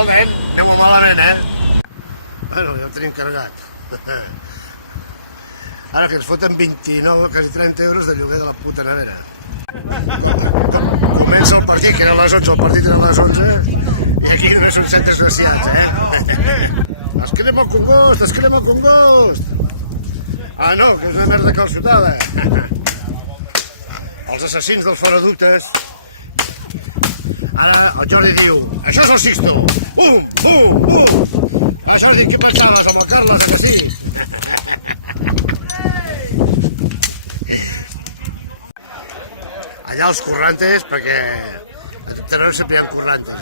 tal, nen? Anem molt malament, Bueno, ja ho tenim carregat. Ara que ens foten 29, quasi 30 euros de lloguer de la puta nevera. Comença el partit, que era a les 11, el partit era a les 11, i aquí no són 7 desgraciats, Es que anem al Congost, es que anem al Congost! Ah, no, que és una merda calçotada. Els assassins dels foradutes. Ara el Jordi diu, això és el Sisto! Bum, bum, bum! Ah, Jordi, què pensaves amb el Carles, que sí? Allà els currantes, perquè a Torterol sempre hi ha currantes,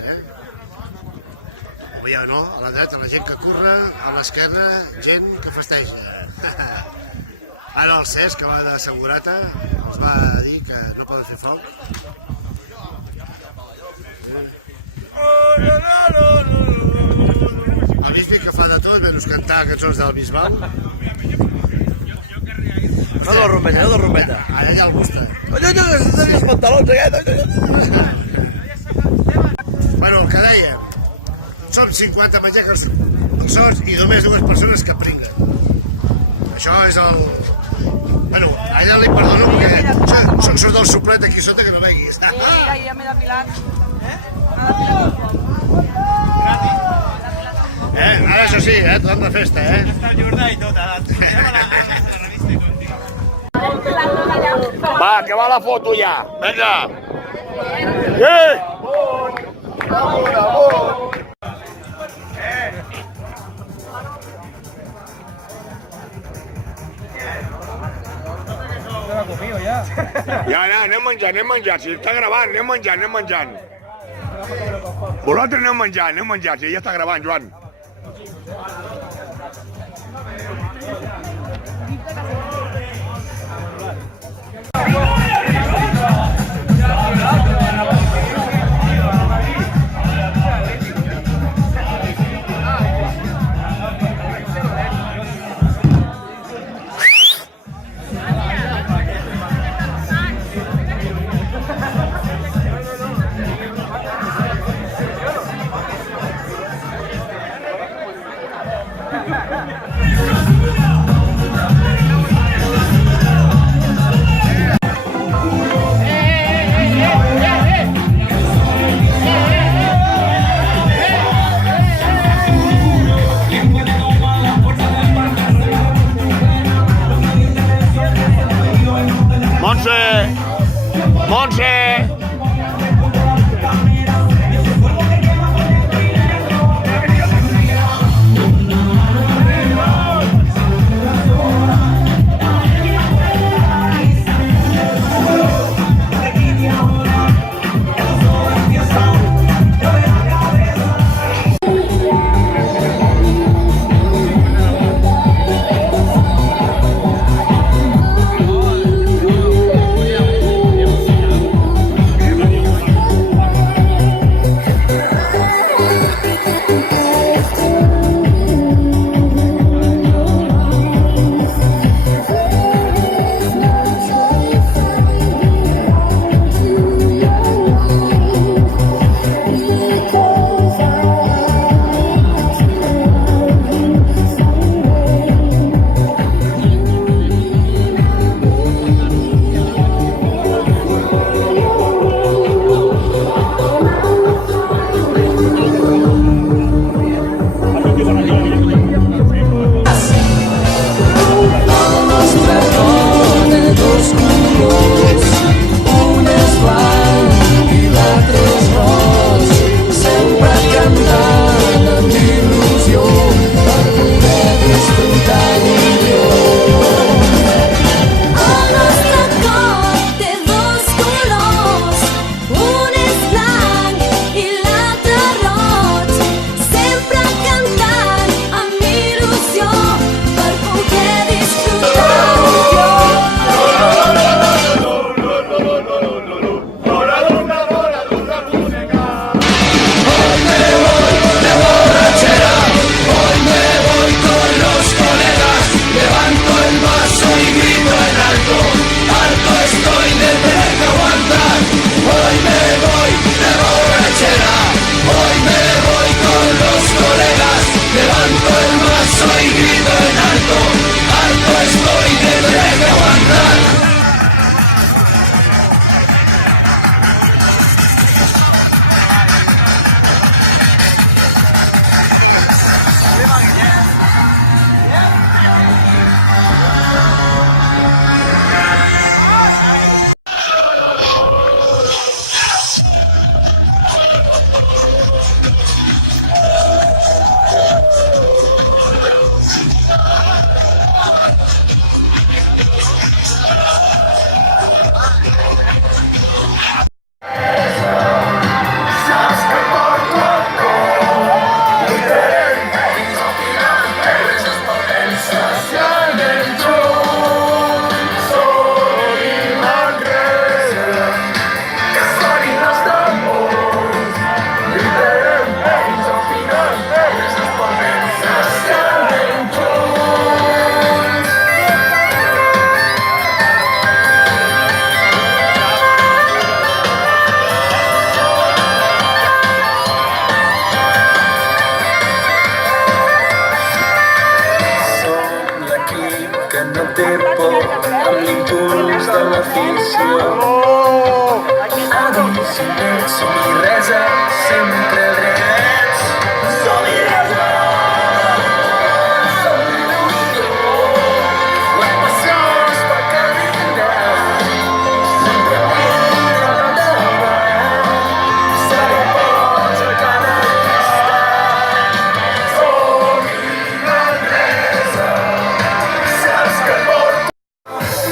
Avui ja no, a la dreta la gent que curra, a l'esquerra gent que festeja. Ara el Cesc, que va de segurata, els va dir que no poden fer foc. El Bisbi que fa de tot, menys cantar cançons del Bisbal. No de rombeta, no de rombeta. Allà hi ha el Busta. Allò, que tenia els pantalons, Bueno, el que dèiem, som 50 manjeques sols i només 2 persones que pringuen. Això és el... Bueno, a ella li perdono perquè sóc del suplet aquí sota que no veguis. Mira, ja m'he depilat. Ara això sí, tot de festa, Està el Jordà i tot, Va, que va la foto ja. Vinga. Ja, anem menjant, si està gravant, anem menjant. Vosaltres aneu menjant, si ja està gravant, Joan.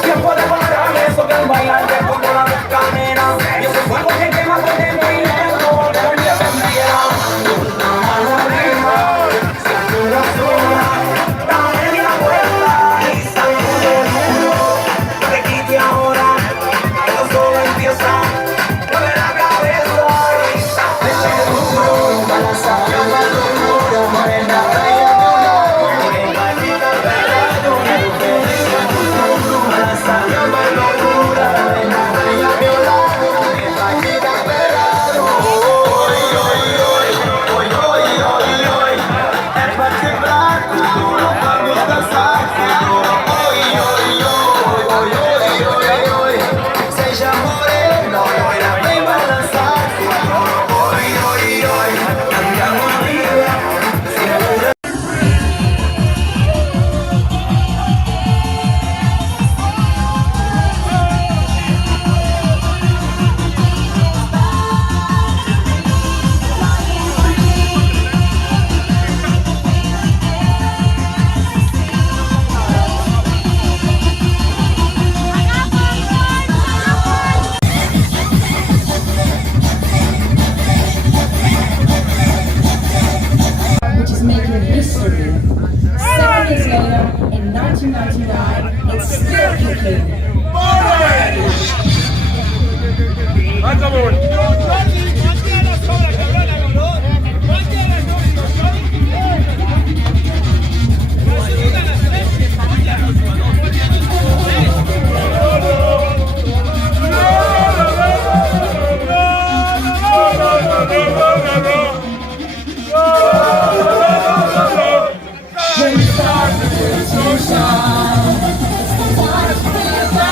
Tiempo de parar eso que el bailante como la descamina. Y ese fuego que quema por dentro y lento, que me bendiera. Una mano arriba, cintura sola, dame la vuelta y sacude el mundo. No te quite ahora, esto solo empieza. Mueve la cabeza y sacude el mundo. Balanza, llama el mundo, mueve la cabeza. Which is making history. 7 years later, in 1999, it's still kicking. When the stars begin to shine, it's the time to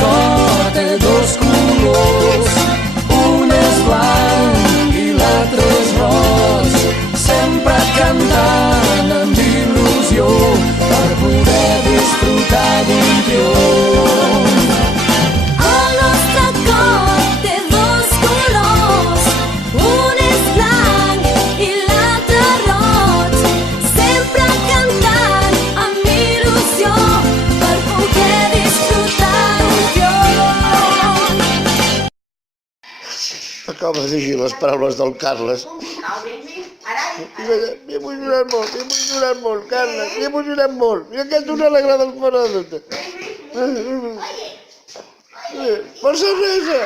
cor té dos colors, un és blanc i l'altre és roig, sempre cantant amb il·lusió per poder disfrutar d'un triomf. El nostre cor té dos colors, un és blanc i l'altre roig, sempre cantant amb il·lusió per poder disfrutar d'un triomf. Acaba de llegir les paraules del Carles. M'he emocionat molt, Carles, m'he emocionat molt. Mira que a tu no l'agrada el fora de tot. Per cervesa!